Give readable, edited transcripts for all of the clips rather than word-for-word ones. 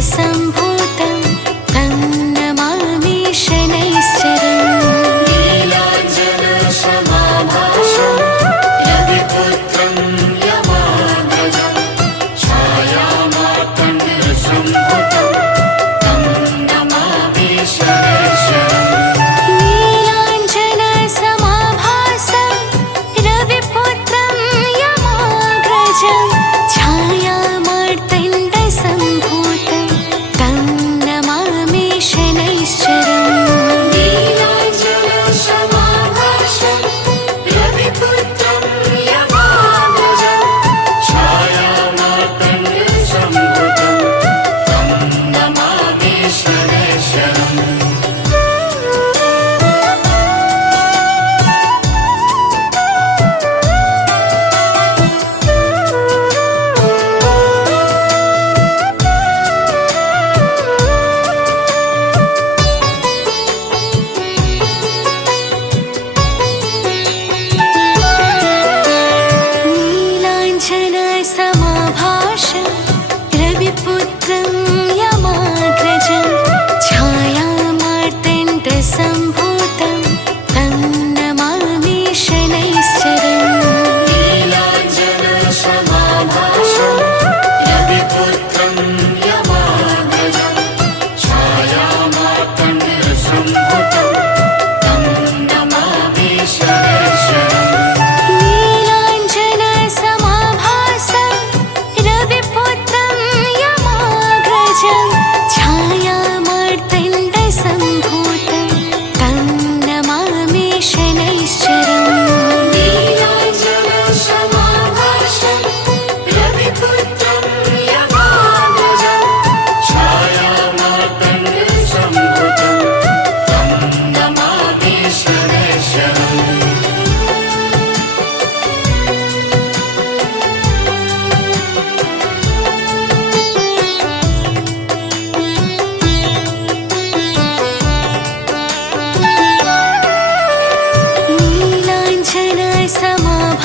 सम्भूतं तं नमामि शनैश्चरम्। नीलाञ्जनसमाभासं रविपुत्रं यमाग्रजं छायामार्तण्डसम्भुतं तं नमामि शनैश्चरम्। नीलाञ्जनसमाभासं रविपुत्रं यमाग्रजं छायामार्तण्डसम्भूतं तं नमामि शनैश्चरम्। नीलाञ्जनसमाभासं रविपुत्रं यमाग्रजं छायामार्तण्डसम्भुतं तं नमामि शनैश्चरम्। नीलाञ्जनसमाभासं रविपुत्रं यमाग्रजं छायामार्तण्डसम्भूतं तं नमामि शनैश्चरम्। नीलाञ्जनसमाभासं रविपुत्रं यमाग्रजं छायामार्तण्डसम्भुतं तं नमामि शनैश्चरम्। नीलाञ्जनसमाभासं रविपुत्रं यमाग्रजं छायामार्तण्डसम्भूतं तं नमामि शनैश्चरम्। नीलाञ्जनसमाभासं रविपुत्रं यमाग्रजं छायामार्तण्डसम्भुतं तं नमामि शनैश्चरम्।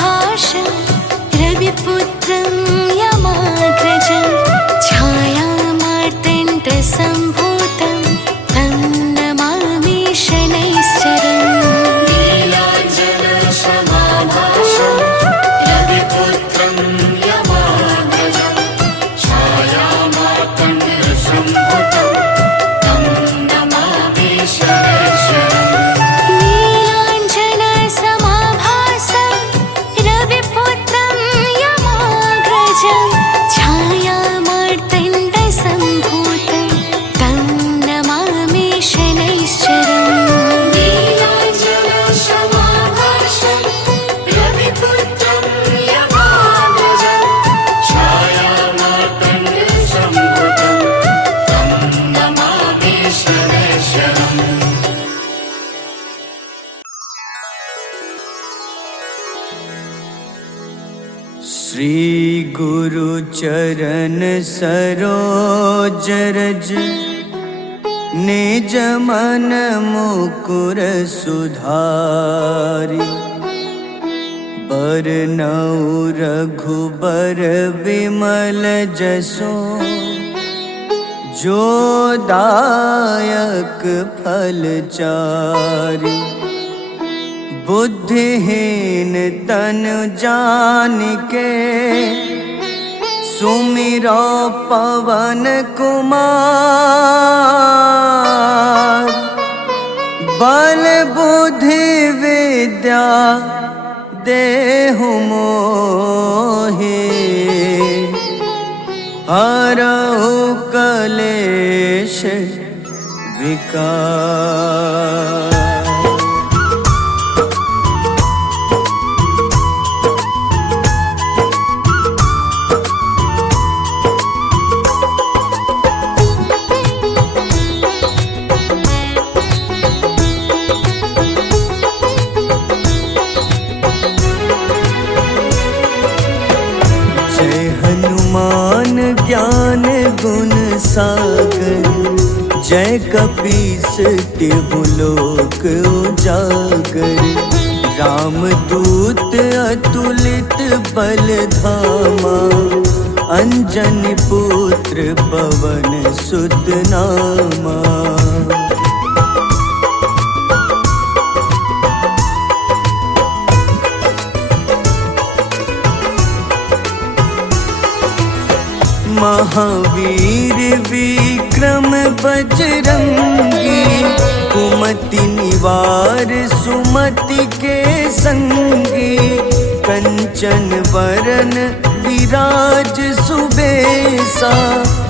नीलाञ्जनसमाभासं रविपुत्रं यमाग्रजं छायामार्तण्डसम्भूतं तं नमामि शनैश्चरम्। नीलाञ्जनसमाभासं रविपुत्रं यमाग्रजं छायामार्तण्डसम्भुतं तं नमामि शनैश्चरम्। नीलाञ्जनसमाभासं रविपुत्रं यमाग्रजं छायामार्तण्डसम्भूतं तं नमामि शनैश्चरम्। नीलाञ्जनसमाभासं रविपुत्रं यमाग्रजं छायामार्तण्डसम्भुतं तं नमामि शनैश्चरम्। श्री गुरु चरण सरोज रज निज मन मुकुर सुधारि बरनउँ रघुबर विमल जसो जो दायक फल चारि बुद्धिहीन तनु जानिके सुमिरो पवन कुमार बल बुद्धि विद्या देहु मोहि हरहु कलेश विकार। हनुमान ज्ञान गुण सागर जय कपीस तिहु लोक उजागर। रामदूत अतुलित बल धामा अंजनी पुत्र पवन सुत नामा। महावीर विक्रम बजरंगी, कुमति निवार सुमति के संगी। कंचन वरन विराज सुबेसा,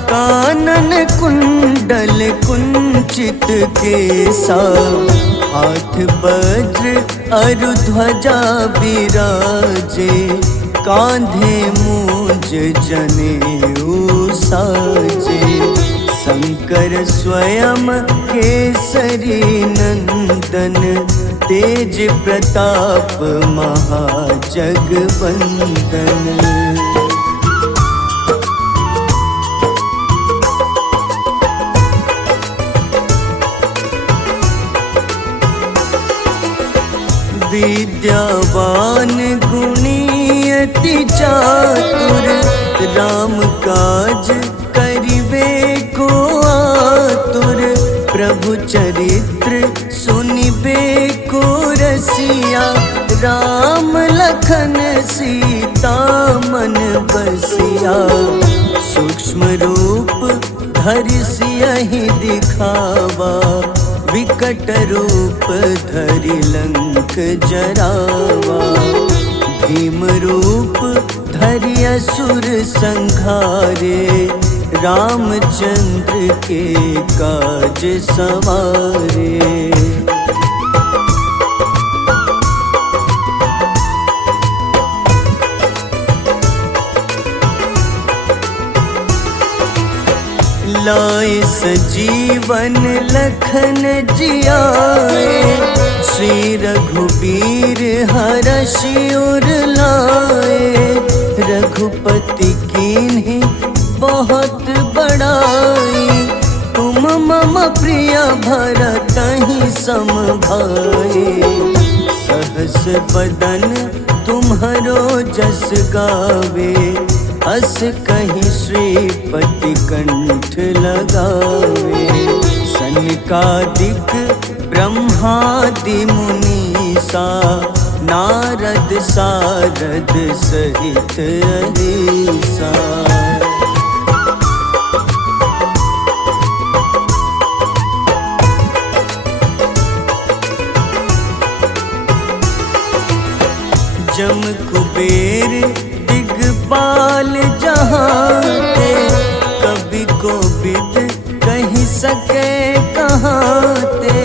कानन कुंडल कुंचित केसा। हाथ वज्र अरु ध्वजा विराजे, कांधे मूंज जनेऊ साजे। शंकर स्वयं केसरी नंदन, तेज प्रताप महाजगवंदन। विद्यावान गुणी अति चातुर, राम काज करिबे को आतुर। प्रभु चरित्र सुनिबे को रसिया, राम लखन सीता मन बसिया। सूक्ष्म रूप धरि सियहि दिखावा, विकट रूप धरि लंक जरावा। भीम रूप धरि असुर संहारे, रामचंद्र के काज सवारे। लाए सजीवन लखन जियाए, श्री रघुबीर हरषि उर लाए। रघुपति कीन्ही बहुत बड़ाई, तुम मम प्रिय भरतहि सम भाई। सहस बदन तुम्हरो जस गावे, अस कहीं श्रीपति कंठ लगावे। सनकादिक ब्रह्मादि मुनीसा, नारद सारद सहित अहिसा। जम कुबेर दिगपाल जहाँते, कवि कोविद कहि सके कहाँते।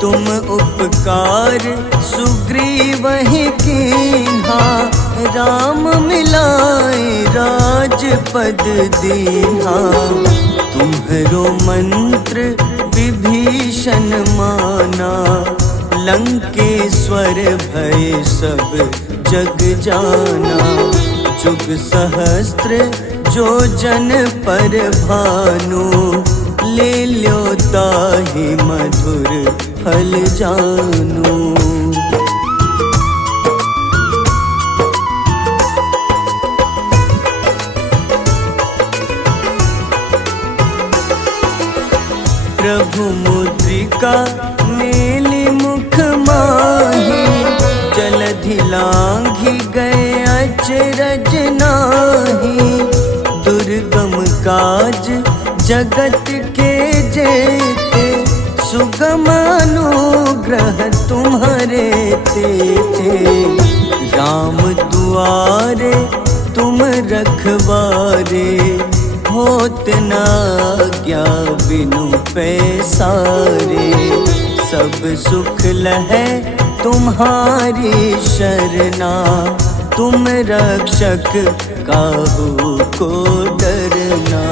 तुम उपकार सुग्रीवहि कीन्हा, राम मिलाए राजपद दीन्हा। तुम्हरो मंत्र विभीषण माना, लंकेश्वर भय सब जग जाना। जुग सहस्त्र जो जन पर भानु, ले ल्यो ताहि मधुर फल जानू। प्रभु मुद्रिका मेलि मुख माही, जलधि लांघि गए अचरज नाही। दुर्गम काज जगत के जेते, सुगम अनुग्रह तुम्हारे तेते। राम दुआरे तुम रखवारे, होत न आज्ञा बिनु पैसारे। सब सुख लहै तुम्हारी शरणा, तुम रक्षक काहू को डरना।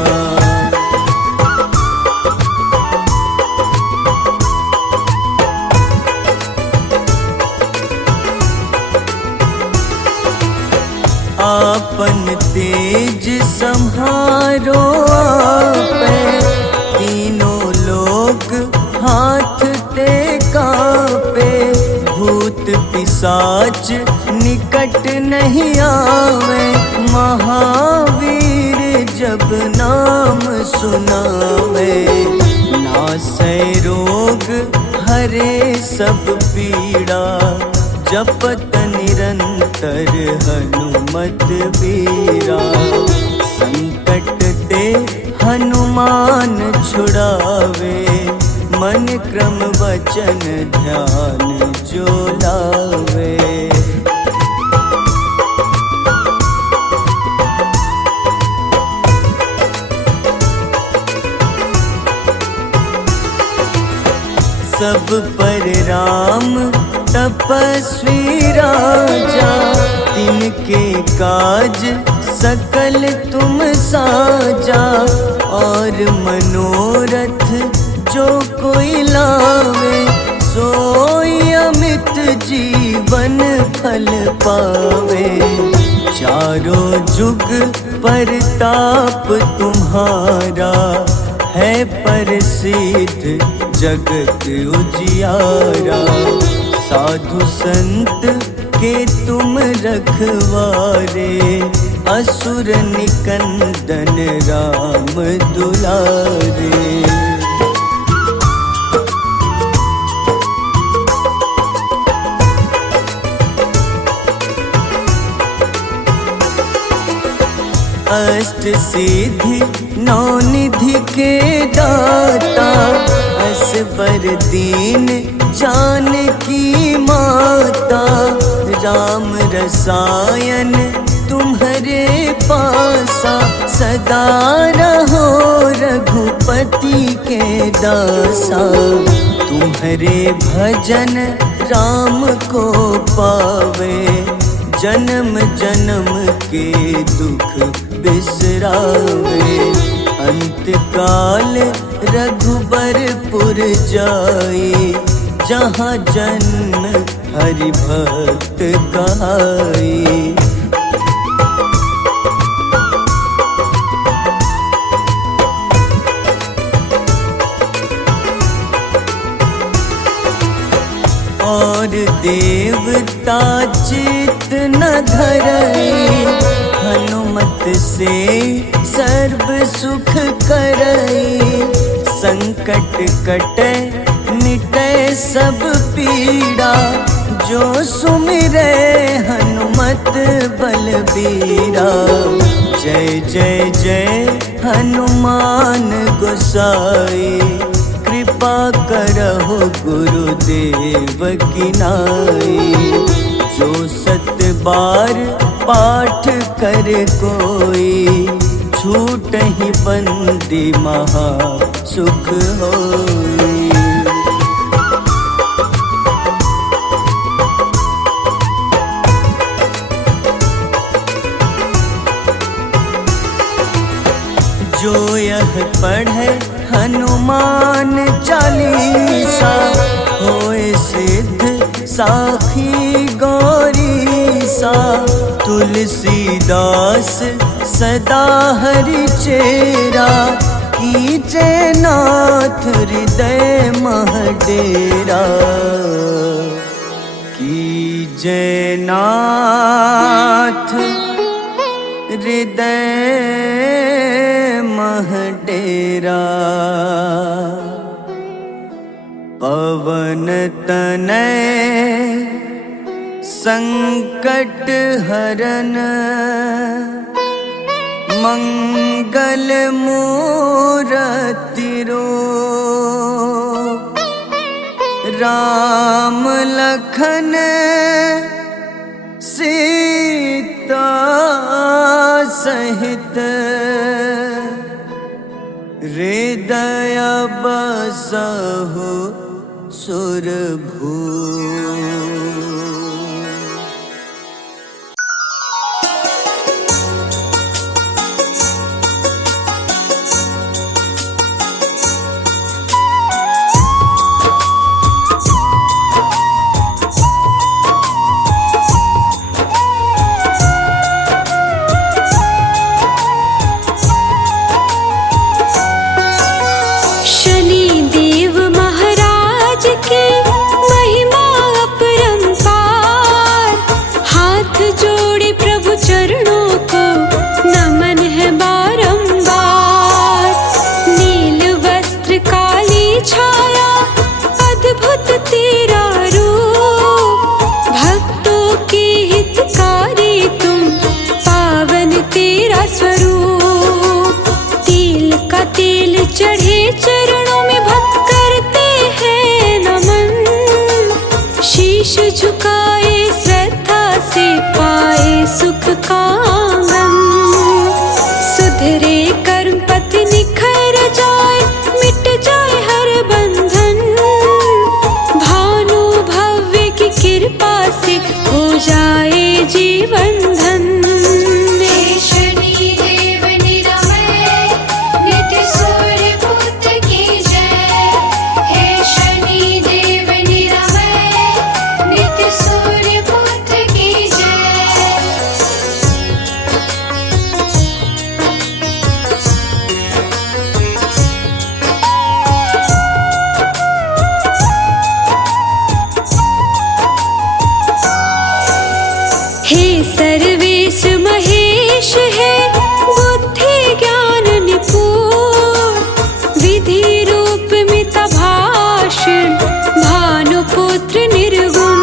आपन तेज सम्हारो आपे, तीनों लोक हाथ ते कापे। भूत पिशाच निकट नहीं आवे, महावीर सुनावे। नासै रोग हरे सब पीड़ा, जपत निरंतर हनुमत बीरा। संकट ते हनुमान छुड़ावे, मन क्रम वचन ध्यान जो लावे। सब पर राम तपस्वी राजा, तिनके काज सकल तुम साजा। और मनोरथ जो कोई लावे, सोई अमित जीवन फल पावे। चारों जुग परताप तुम्हारा, है प्रसिद्ध जगत उजियारा। साधु संत के तुम रखवारे, असुर निकंदन राम दुलारे। अष्ट सिद्धि नौ निधि के दाता, असबर दीन जानकी माता। राम रसायन तुम्हारे पासा, सदा रहो रघुपति के दासा। तुम्हारे भजन राम को पावे, जन्म जन्म के दुख बिसरावे। अंत काल रघुबरपुर जाई, जहाँ जन्म हरि भक्त कहाई। और देवता चित न धरई, हनुमत से सर्व सुख करई। संकट कटे मिटे सब पीड़ा, जो सुमिरे हनुमत बलबीरा। जय जय जय हनुमान गोसाई, कृपा करहु गुरुदेव की नाई। जो 7 बार पाठ कर कोई, छूटहि बंदी महा सुख होई। जो यह पढ़े हनुमान चालीसा, होए सिद्ध साखी गौरीसा। तुलसीदास सदा हरि चेरा, कीजे नाथ हृदय मह डेरा। कीजे नाथ हृदय मह डेरा। पवन तनय संकट हरन, मंगल मूरति रूप। राम लखन सीता सहित, हृदय बसहु सुरभूप। शनि देव महाराज की महिमा जीवन धन्य। हे शनि देव निरामय नित्य सूर्य पुत्र की जय। हे शनि देव निरामय नित्य सूर्य पुत्र की जय। हे सर्वेश महेश है बुद्धि ज्ञान निपुण, विधि रूप मित भाषण भानुपुत्र निर्गुण।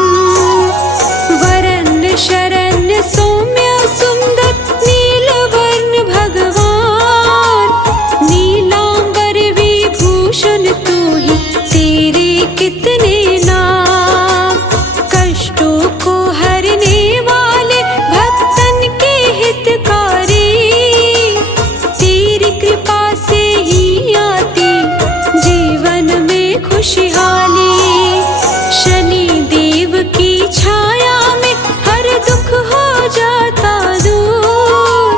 वरन्न शरण्य सौम्य सुंदर नीलवर्ण भगवान, नीलांबर विभूषण तू ही तेरे कितने नाम। कष्टों को हरने वाले भक्तन के हितकारी, तेरी कृपा से ही आती जीवन में खुशहाली। शनि देव की छाया में हर दुख हो जाता दूर,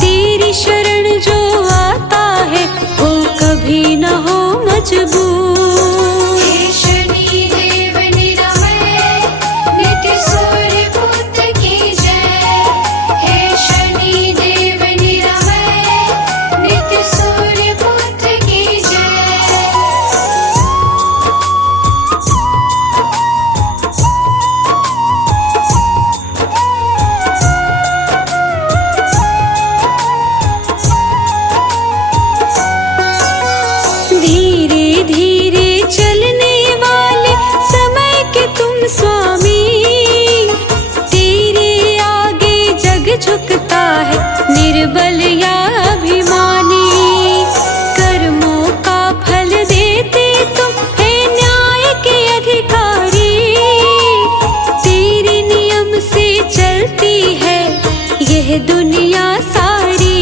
तेरी शरण जो आता है वो कभी न हो मजबूर। हे शनि देव निरामय नित्य सूर्य पुत्र की जय। हे शनि देव निरामय नित्य सूर्य पुत्र की जय। धीरे धीरे चलने वाले समय के तुम स्वामी, तेरे आगे जग झुकता है निर्बल या अभिमानी। कर्मों का फल देते तुम है न्याय के अधिकारी, तेरे नियम से चलती है यह दुनिया सारी।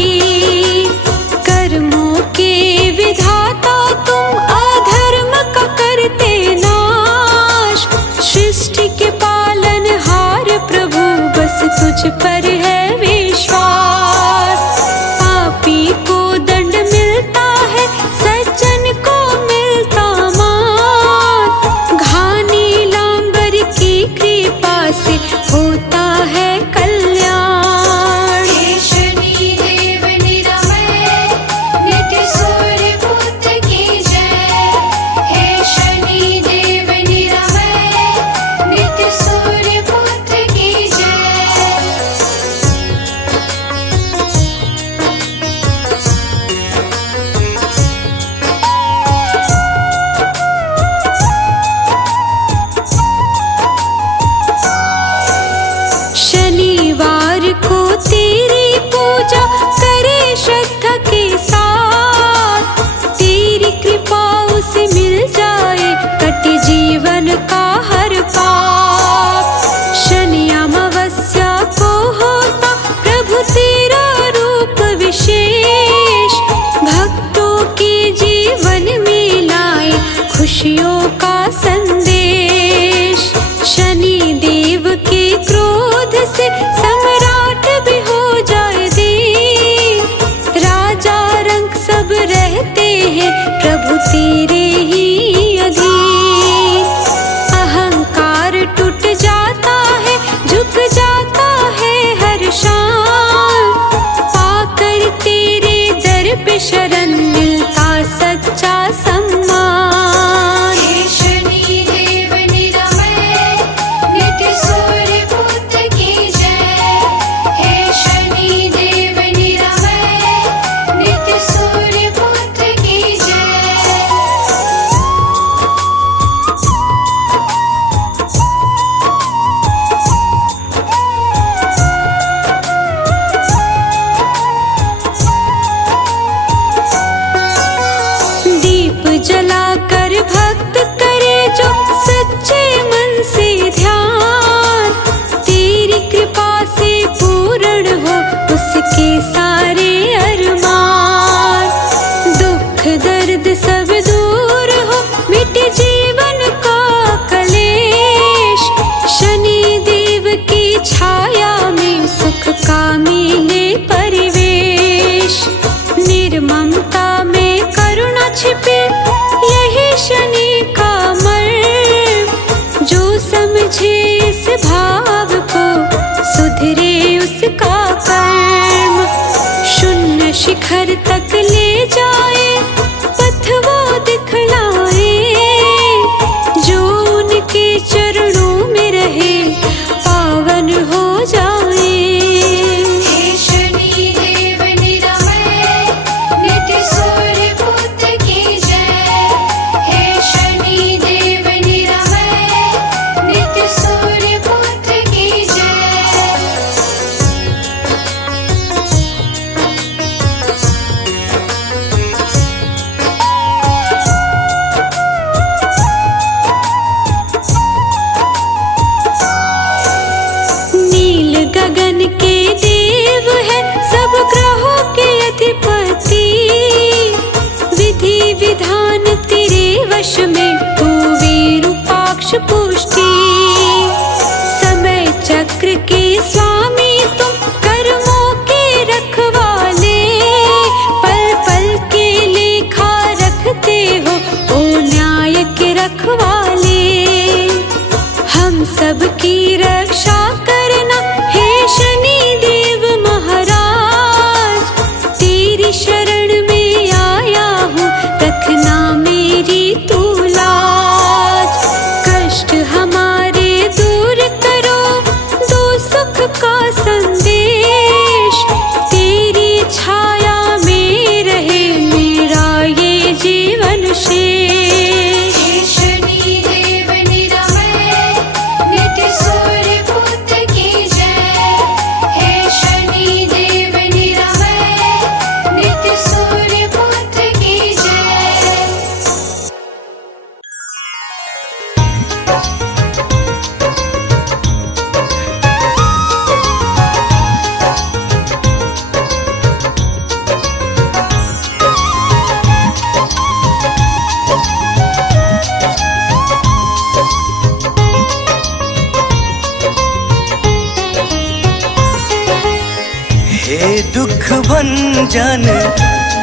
कर्मों के विधाता तुम अधर्म का करते नाश, सृष्टि के पालनहार प्रभु बस तुझ पर है विश्वास। पापी को दंड मिलता है सज्जन को मिलता मान, घानी लांबर की कृपा से होता है कल्याण। हे शनि देव निरामय नित्य सूर्य पुत्र की जय। हे शनि देव निरामय नित्य सूर्य पुत्र की जय। शनिवार को तेरी पूजा करे श्रद्धा के साथ, तेरी कृपा उसे मिल जाए कटे जीवन का हर पाप। शनि अमावस्या को होता प्रभु तेरा रूप विशेष, भक्तों के जीवन में लाए खुशियों का संदेश। शनि देव के क्रोध से सम्राट भी हो जाए दीन, राजा रंग सब रहते हैं प्रभु तेरे ही अधीन। अहंकार टूट जाता है झुक जाता है हर शाम, पाकर तेरे दर पे शरण मिलता सच्चा सम्मान। हे शनि देव निरामय नित्य सूर्य पुत्र की जय। हे शनि देव निरामय नित्य सूर्य पुत्र की जय। यश में तू विरूपाक्ष पुष्टि। समय चक्र के स्वामी तुम, कर्मों के रखवाले, पल पल के लेखा रखते हो ओ न्याय के रखवाले। हम सबकी रक्षा करना हे शनि देव महाराज, तेरी शरण में आया हूँ, रखना मेरी तू लाज। कष्ट हमारे दूर करो, दो सुख का संदेश, तेरी छाया में रहे मेरा ये जीवन शेष। हे शनि देव निरामय, नित्य सूर्य पुत्र की जय। हे शनि देव निरामय, नित्य सूर्य पुत्र की जय। हे दुख भंजन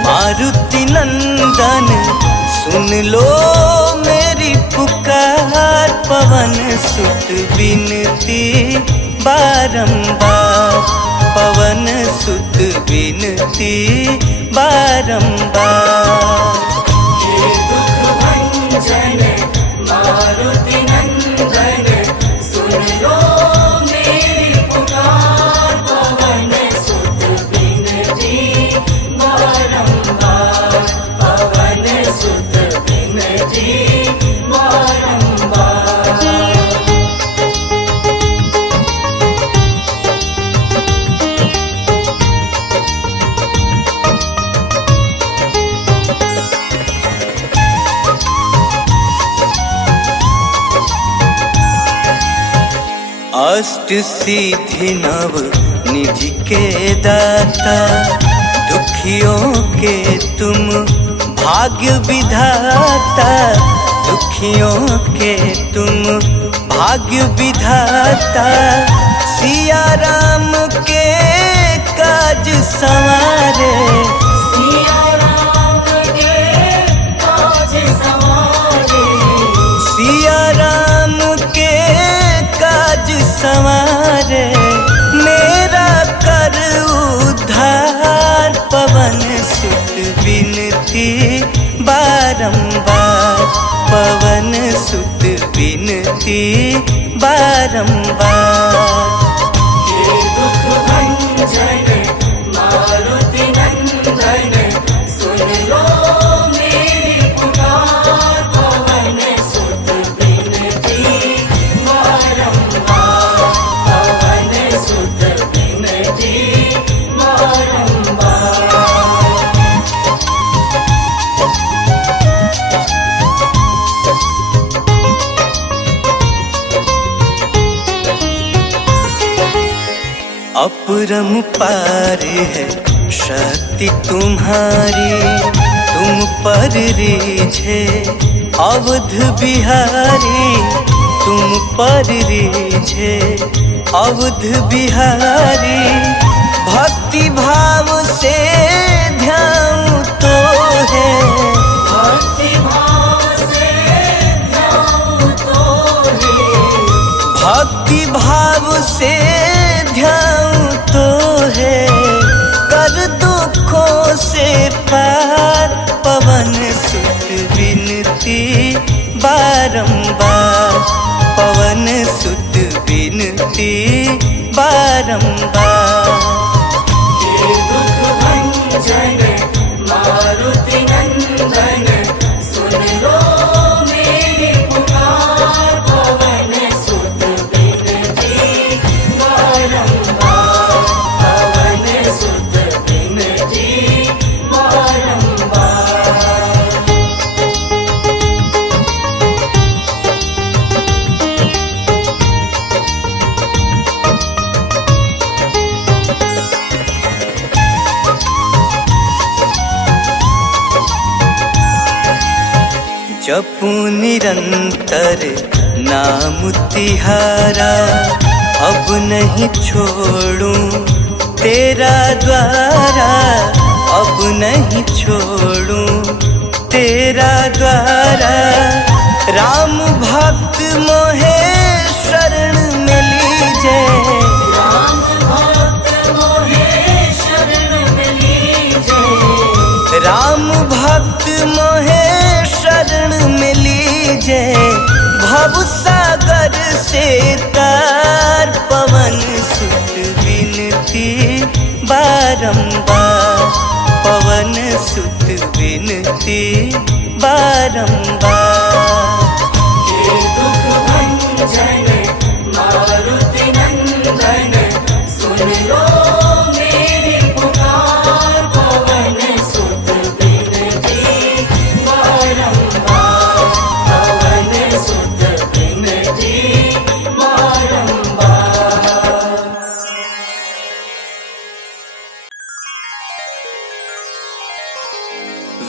मारुति नंदन, सुन लो मेरी पुकार। पवन सुत विनती बारंबार, पवन सुत विनती बारंबार। हे दुख भंजन मारुति नंदन, सुन लो मेरी पुकार। पवन सुत विनती बारंबार, पवन सुत विनती बारंबार। अष्ट सिद्धि नव निधि के दाता, दुखियों के तुम भाग्य विधाता। दुखियों के तुम भाग्य विधाता, सिया राम के काज संवारे। सिया राम के काज संवारे, सिया राम के काज संवारे। मेरा कर उद्धार, पवन सुत विनती बारंबार, पवन सुत विनती बारंबार। हे दुख भंजन मारुति नंदन, सुन लो मेरी पुकार। पवन सुत विनती बारंबार, पवन सुत विनती बारंबार। अपरंपार है शक्ति तुम्हारी, तुम पर रीझे अवध बिहारी। तुम पर रीझे अवध बिहारी, भक्ति भाव से ध्यान तो है। भक्ति भाव से ध्यान तो है, भक्ति भाव से ध्यान तो है। कर दुखों से पार, पवन सुत विनती बारंबार, पवन सुत विनती बारंबार। हे दुख भंजन मारुति नंदन, सुन लो मेरी पुकार। पवन सुत विनती बारंबार, पवन सुत विनती बारंबार। जपू निरंतर नाम तिहारा, अब नहीं छोड़ूं तेरा द्वारा, अब नहीं छोड़ूं तेरा द्वारा। राम भक्त मोहे शरण में लीजे, राम भक्त मोहे शरण में लीजे, राम भक्त मोहे शरण में लीजे। भव सागर से तार पवन सुत विनती बारंबार, पवन सुत विनती बारंबार। हे दुख भंजन मारुति नंदन, सुन लो मेरी पुकार, पवन सुत विनती बारंबार, पवन सुत विनती बारंबार।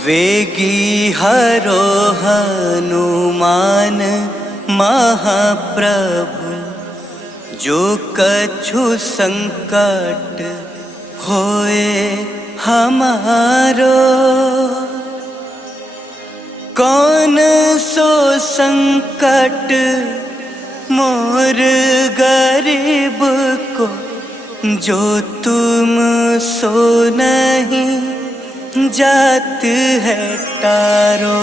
वेगी हरो हनुमान महाप्रभु, जो कछु संकट होए हमारो। कौन सो संकट मोर गरीब को, जो तुम सो नहीं जात है तारो।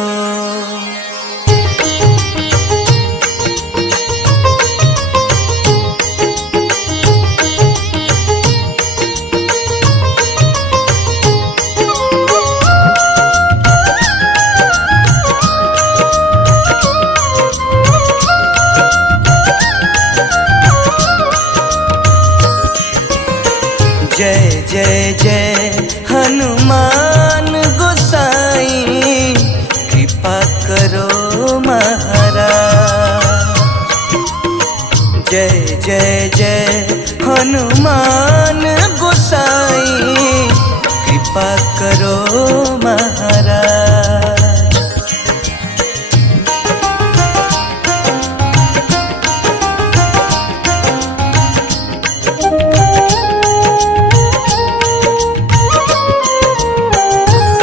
जय जय जय हनुमान गोसाई, कृपा करो महाराज। जय जय जय हनुमान गोसाई, कृपा करो महाराज।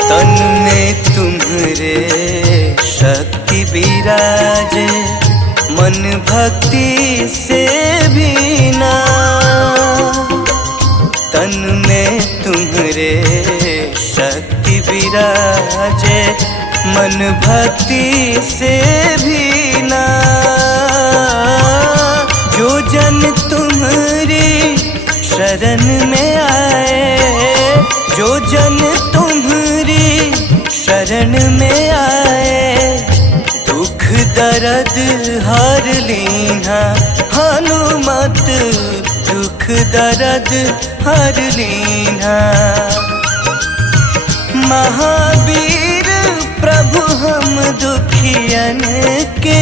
तन में तुम्हारे शक्ति विराजे, मन भक्ति से भीना। तन में तुम्हारे शक्ति विराजे, मन भक्ति से भीना। जो जन तुम्हारी शरण में आए, जो जन तुम्हारी शरण में आए, दुख दर्द हर लीना हनुमत, दुख दर्द हर लीना। महावीर प्रभु हम दुखियन के,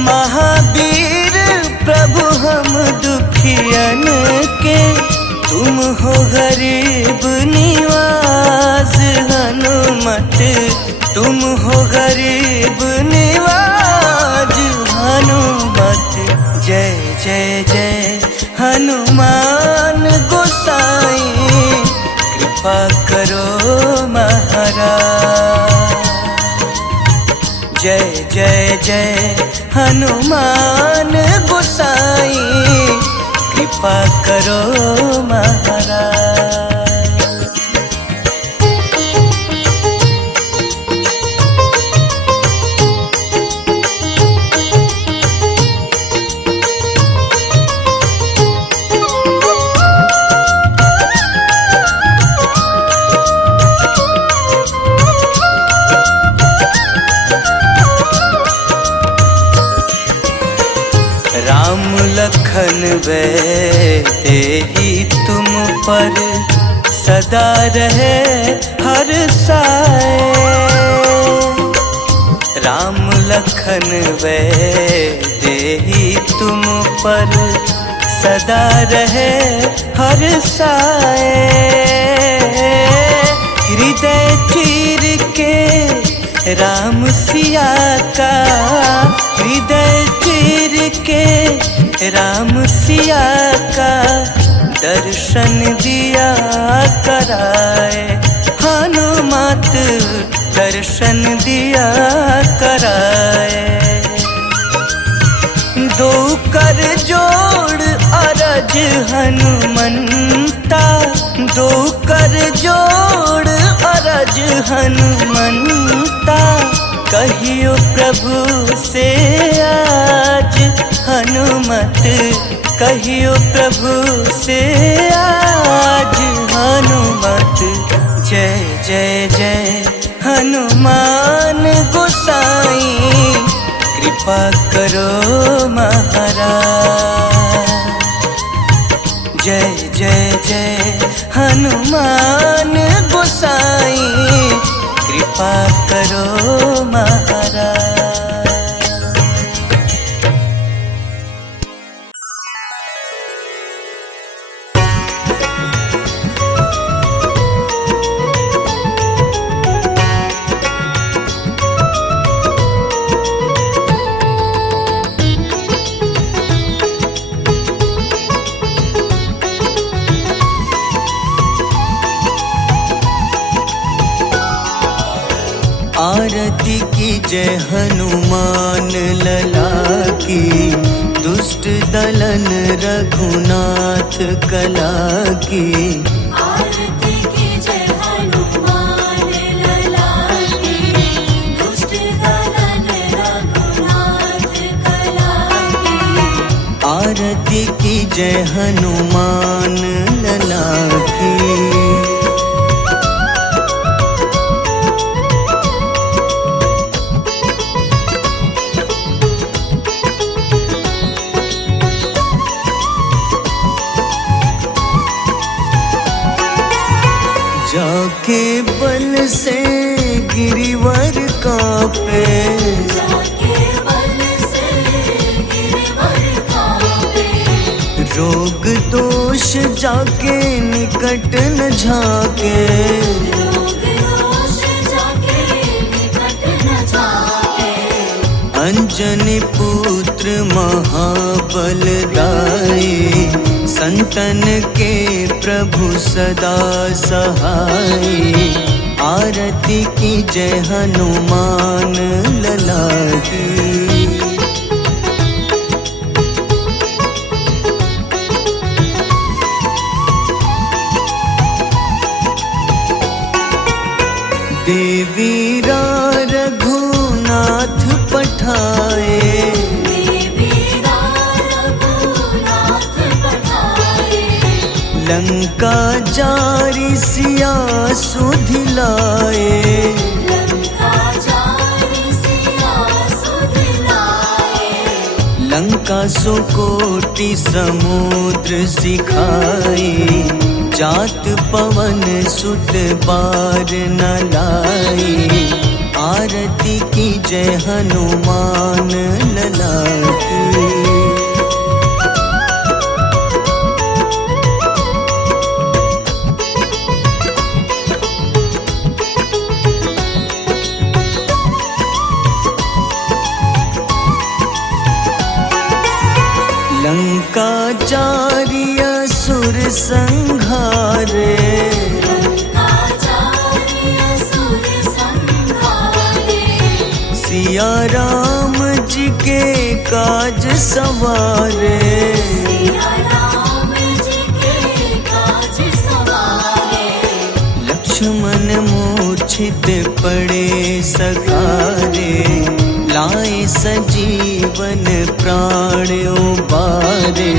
महावीर प्रभु हम दुखियन के। तुम हो गरीब निवास हनुमत, तुम हो गरीब निवाज हनुमत। जय जय जय हनुमान गोसाई, कृपा करो महाराज। जय जय जय हनुमान गोसाई, कृपा करो महाराज। राम लखन तेहि तुम पर सदा रहे हर साए। राम लखन तेहि तुम पर सदा रहे हर साए। हृदय चीर के राम सिया का हृदय चीर के राम सिया का दर्शन दिया कराए, हनुमत दर्शन दिया कराए। दो कर जोड़ अरज हनुमंता, दो कर जोड़ अरज हनुमंता, कहियो प्रभु से आज हनुमत, कहियो प्रभु से आज हनुमत। जय जय जय हनुमान गोसाई, कृपा करो महाराज। जय जय जय हनुमान गोसाई, कृपा करो महाराज। आरती की जय हनुमान लला की, दुष्ट दलन रघुनाथ कला की। आरती की जय हनुमान लला की, दुष्ट दलन रघुनाथ कला की। आरती की जय हनुमान लला की। जाके बल से गिरिवर कांपे, जाके बल से गिरिवर कांपे। रोग दोष जाके निकट न झाके, रोग दोष जाके निकट न झाके। अंजनी पुत्र महाबलदाई, संतन के प्रभु सदा सहाय। आरती की जय हनुमान लला की। देवी रघुनाथ पठाए, लंका जारी सिया सुधिलाए, लंका जारी सिया सुधिलाए। लंका सुकोटि समुद्र सिखाए, जात पवन सुत बार न लाए। आरती की जय हनुमान लला की। लंका जारी असुर संहारे, लंका जारी असुर संहारे। सिया राम जी के काज सवारे, सिया राम जी के काज सवारे। लक्ष्मण मूर्छित पड़े सखारे, लाए सजीवन प्राण उबारे।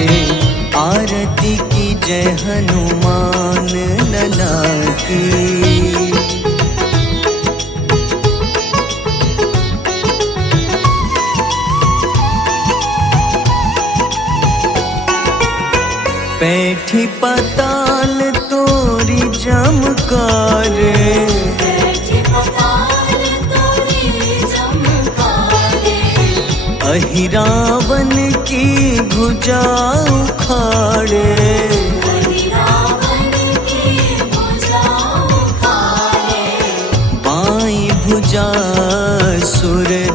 आरती की जय हनुमान लला की। बैठी पाताल तोरी जमकारे, बैठी पाताल तोरी जमकारे। अहिरावन की भुजा उखाड़े, रावण की भुजा उखाड़े। बाईं भुजा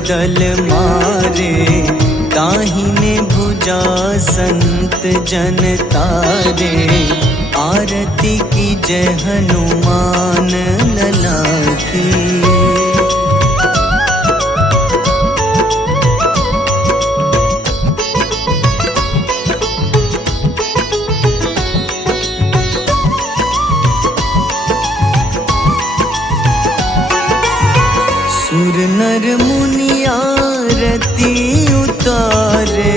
दल मारे, दाहिने भुजा संत जन तारे। आरती की जय हनुमान लला की। सुर नर मुनि आरती उतारे,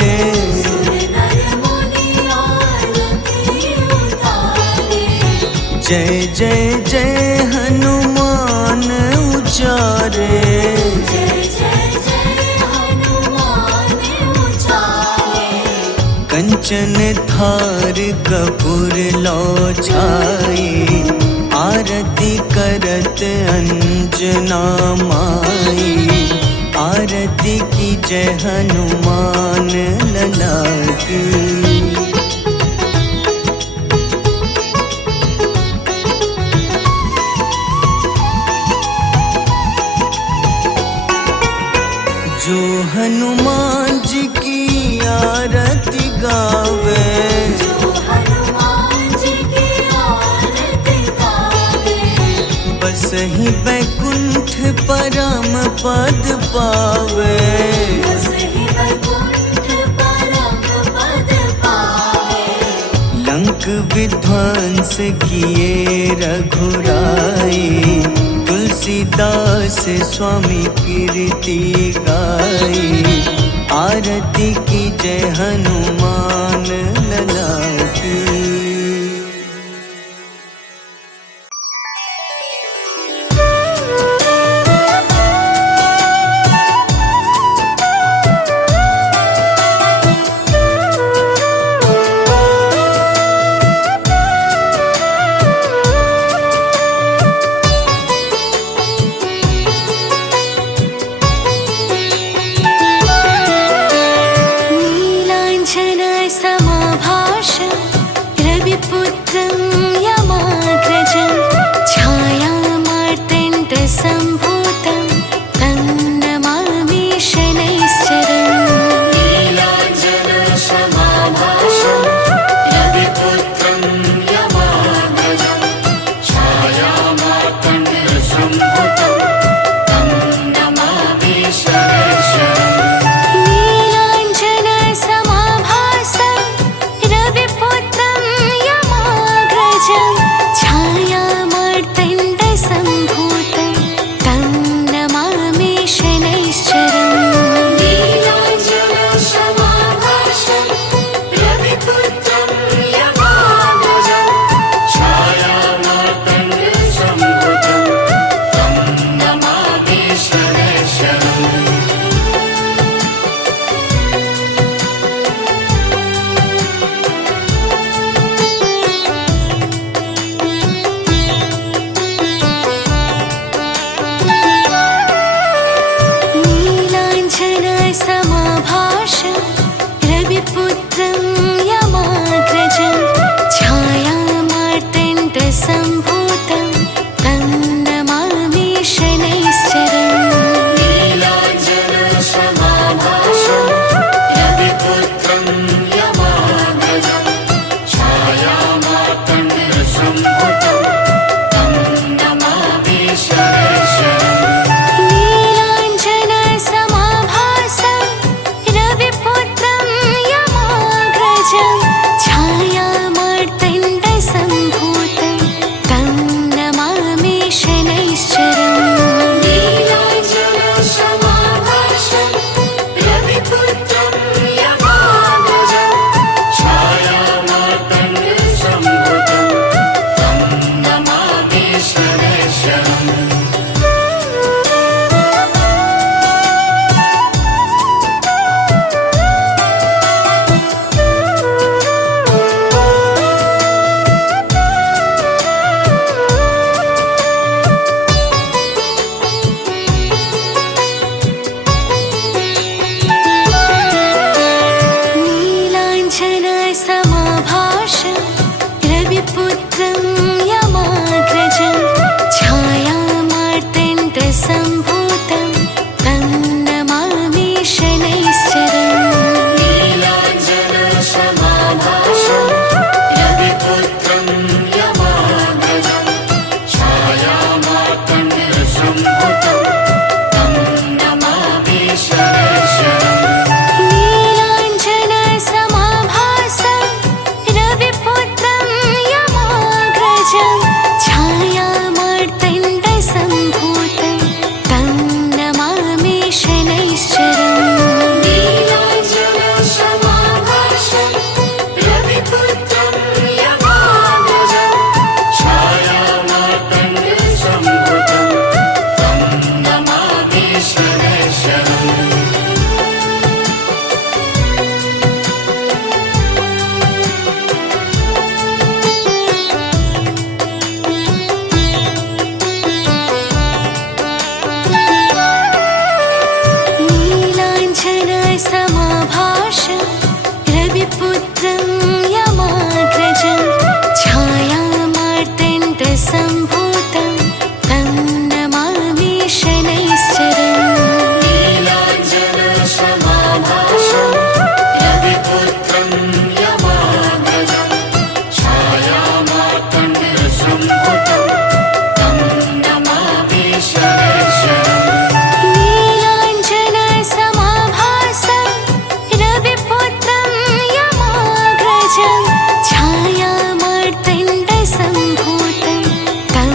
सुर नर मुनि आरती उतारे। जय जय जय हनुमान उचारे। जय जय जय हनुमान उचारे। कंचन थार कपूर लो छाई, आरती करत अंजना माई। आरती की जय हनुमान लला की। जो हनुमान जी की आरती गावे, जो हनुमान जी की आरती गावे। बस ही वैकुंठ परम पद पावे। बस ही वैकुंठ परम पद पावे। लंक विध्वंस किए रघुराई, तुलसीदास स्वामी कीर्ति गाई। आरती की जय हनुमान लला की। समाभाषं रविपुत्रं यमाग्रजं छायामार्तण्डसम्भूतं तं नमामि शनैश्चरम् नीलाञ्जनसमाभासं रविपुत्रं यमाग्रजं छायामार्तण्डसम्भूतं तं नमामि शनैश्चरम् नीलाञ्जनसमाभासं रविपुत्रं यमाग्रजं छायामार्तण्डसम्भूतं तं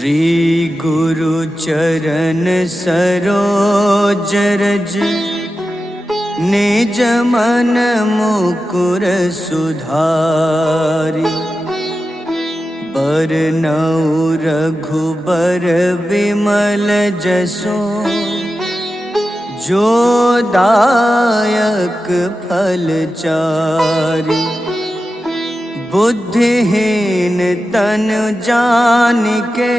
श्री गुरु चरण सरोज रज निज मन मुकुर सुधारि बरनउँ रघुबर विमल जसो जो दायक फल चारि बुद्धिहीन तनु जानिके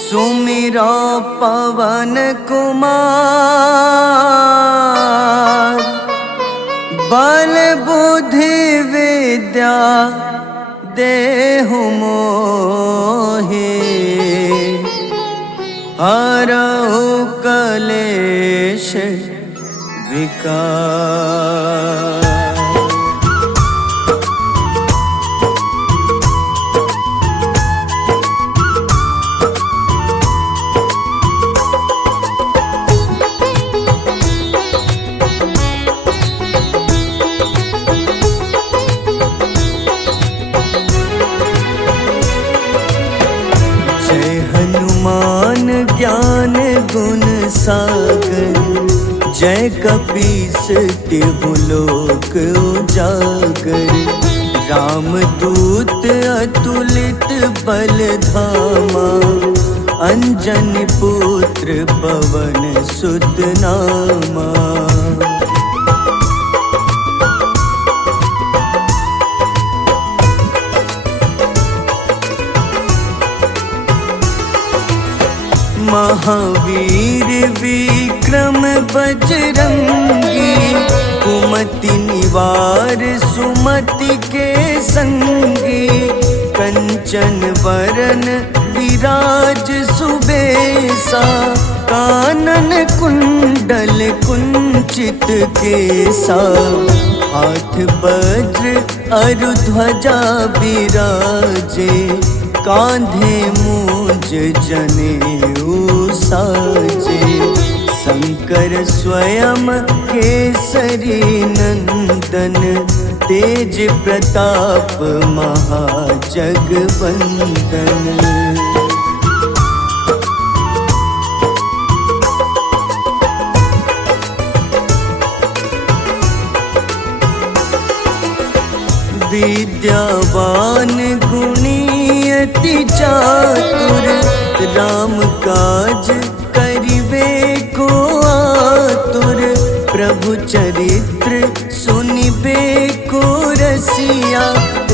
सुमिरो पवन कुमार बल बुद्धि विद्या देहु मोहि हरहु कलेश विकार। ज्ञान गुण सागर जय कपीस तिहु लोक उजागर रामदूत अतुलित बल धामा अंजनी पुत्र पवन सुत नामा। महावीर विक्रम बजरंगी कुमति निवार सुमति के संगी कंचन वरन विराज सुबेसा कानन कुंडल कुंचित केसा हाथ वज्र अरु ध्वजा बिराजे कांधे मूंज जनेऊ साजे शंकर स्वयं केसरी नंदन तेज प्रताप महाजगवंदन। विद्यावान गुणी अति चातुर राम काज करिबे को आतुर प्रभु चरित्र सुनिबे को रसिया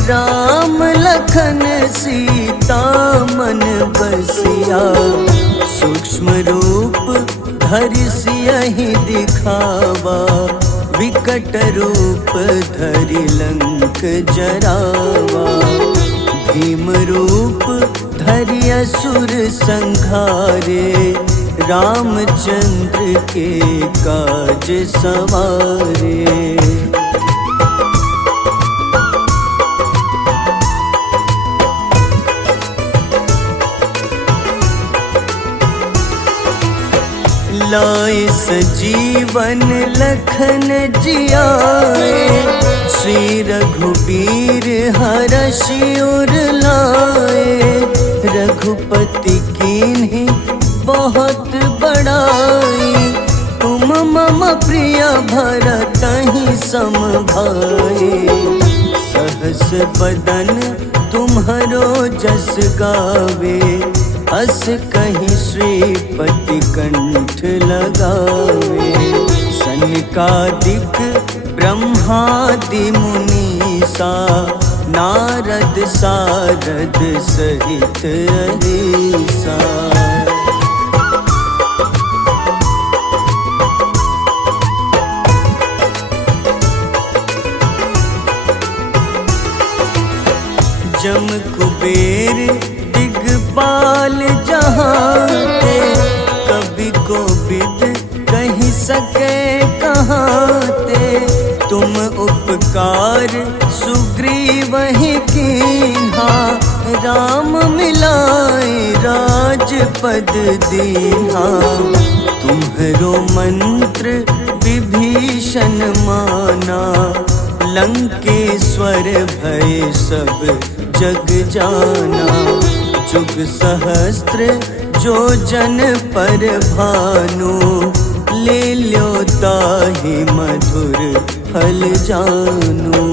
राम लखन सीता मन बसिया सूक्ष्म रूप धरि सियहि दिखावा विकट रूप धरि लंक जरावा भीम रूप धरि असुर संहारे रामचंद्र के काज सवारे। लाए सजीवन लखन जियाए श्री रघुबीर हरषि उर लाए रघुपति कीन्ही बहुत बड़ाई तुम मम प्रिय भरतहि सम भाई सहस बदन तुम्हरो जस गावे अस कहीं श्रीपति कंठ लगावे सनकादिक ब्रह्मादि मुनीसा नारद सारद सहित अहिसा। जम कुबेर दिगपाल जहाते कभी को विद कहीं सके कहाते तुम उपकार सुग्रीव ही कीन्हा राम मिलाए राजपद दीन्हा तुम्हरो मंत्र विभीषण माना लंकेश्वर भय सब जग जाना जुग सहस्त्र जो जन पर भानु, ले ल्यो ताहि मधुर फल जानू।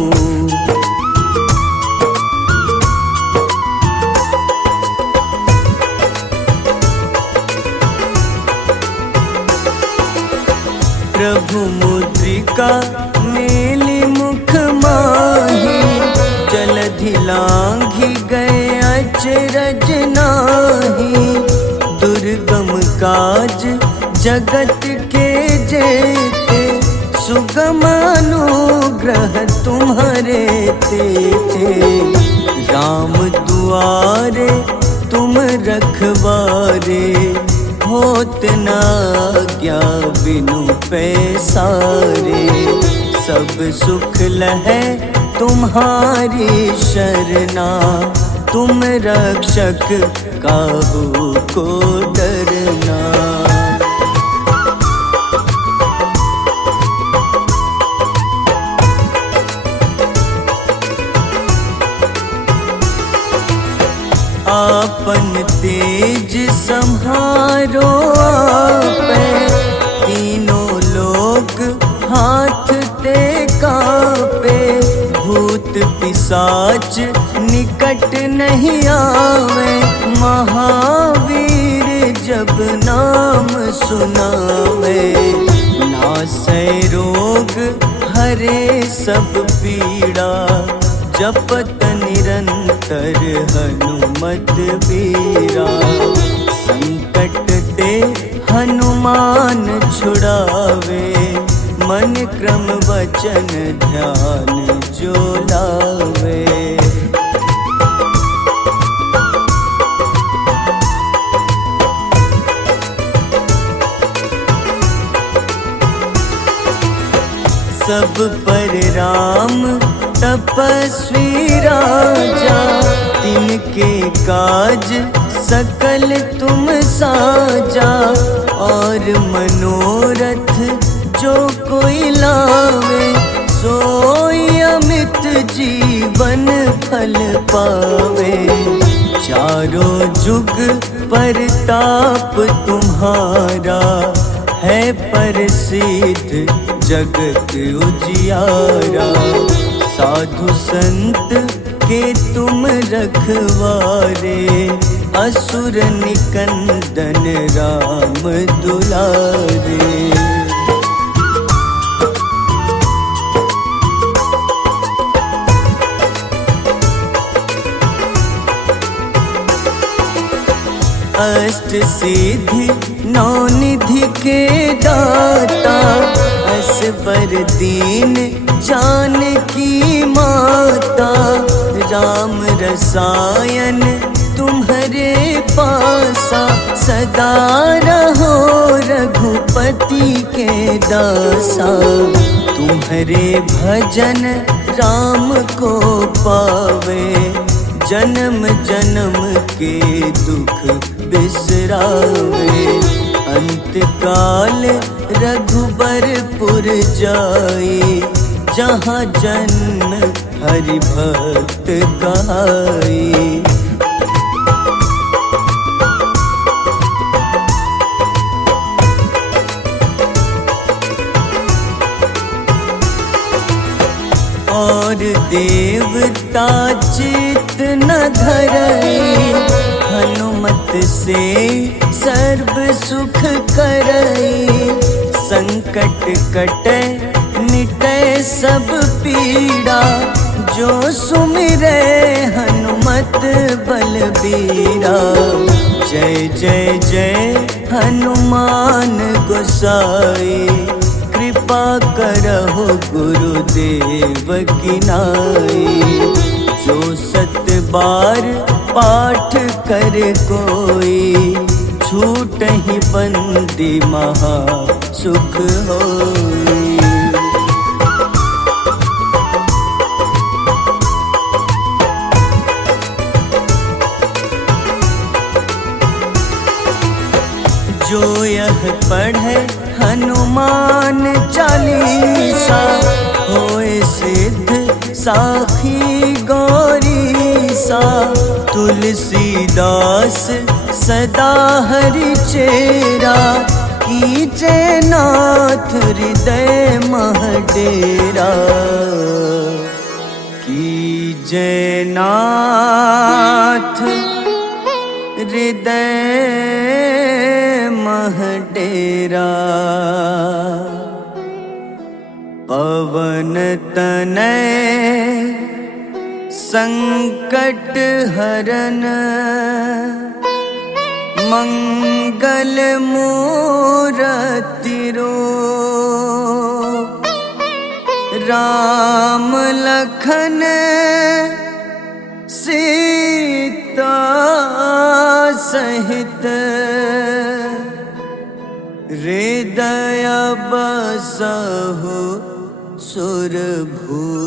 प्रभु मुद्रिका मेली मुख माही, जलधि लांघि गए अचरज नाही। दुर्गम काज जगत के जेते, सुगम अनुग्रह तुम्हारे तेते। राम दुआरे तुम रखवारे, होत न आज्ञा बिनु पैसारे। सब सुख लहै तुम्हारी शरणा, तुम रक्षक काहू को डरना। आपन तेज सम्हारो आपै, तीनों लोक हाथ ते कापे। भूत पिशाच निकट नहीं आवे, महावीर जब नाम सुनावे। नासै रोग हरे सब पीड़ा, जपत निरंतर हनुमत बीरा। संकट ते हनुमान छुड़ावे, मन क्रम वचन ध्यान जो लावे। सब पर राम तपस्वी राजा, तिनके काज सकल तुम साजा। और मनोरथ जो कोई लावे, सोई अमित जीवन फल पावे। चारों जुग परताप तुम्हारा, है प्रसिद्ध जगत उजियारा। साधु संत के तुम रखवारे, असुर निकंदन राम दुलारे। अष्ट सिद्धि नौ निधि के दाता, असबर दीन जानकी माता। राम रसायन तुम्हारे पासा, सदा रहो रघुपति के दासा। तुम्हारे भजन राम को पावे, जन्म जन्म के दुख बिसरावे। अंत काल रघुबरपुर जाई, जहाँ जन्म हरि भक्त कहाई। और देवता चित न धरई, हनुमत से सर्व सुख करई। संकट कटै मिटै सब पीड़ा, जो सुमिरै हनुमत बलबीरा। जय जय जय हनुमान गोसाई, कृपा करहु गुरुदेव की नाई। जो सत बार पाठ कर कोई, छूटहि बंदी महा सुख होई। जो यह पढ़े हनुमान चालीसा, होए सिद्ध साखी गौरीसा। तुलसीदास सदा हरि चेरा, कीजे नाथ हृदय मह डेरा। कीजे नाथ हृदय मह डेरा। पवन तनय संकट हरन, मंगल मूरति रूप। राम लखन सीता सहित, हृदय बसहु सुरभूप।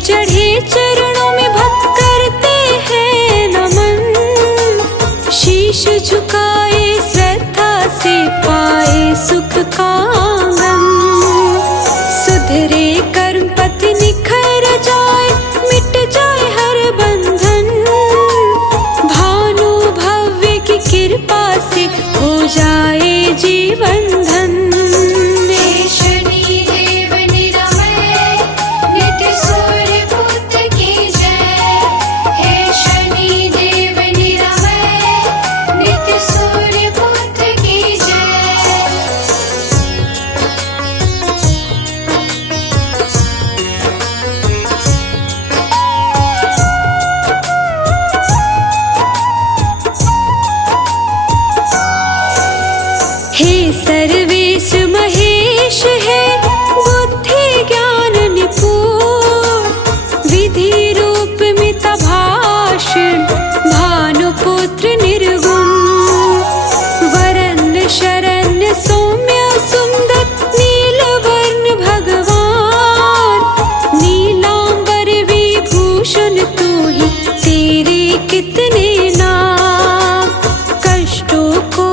चढ़े चरणों में भक्त करते हैं नमन, शीश झुकाए श्रद्धा से पाए सुख का आंगन। सुधरे कर्म पथ निखर जाए, मिट जाए हर बंधन, भानु भव्य की कृपा से हो जाए जीवन धन। हे सर्वेश महेश है बुद्धि ज्ञान निपुण, विधि रूप मित भाषण भानुपुत्र निर्गुण। वरन्न शरण्य सौम्य सुंदर नीलवर्ण भगवान, नीलांबर विभूषण तू ही तेरे कितने नाम। कष्टों को